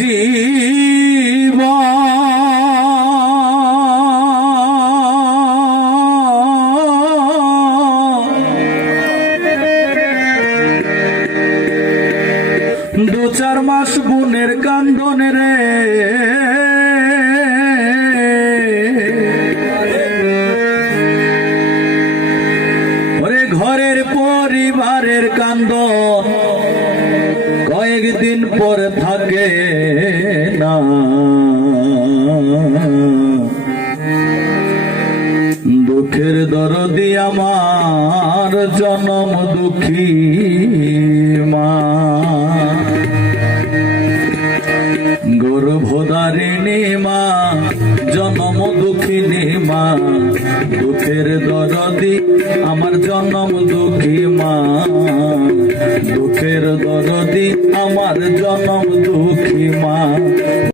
জীবন দু চার মাস বোনের কান্দন রে ওরে ঘরের পরিবারের কান্দ কয়েকদিন পর থাকে না দুঃখের দরদি আমার জনম দুঃখী মা গর্ভধারিণী মা জনম দুঃখিনী মা দুঃখের দরদি আমার জনম দুঃখী মা দুঃখের দরদি আমার জনম দুঃখী মা।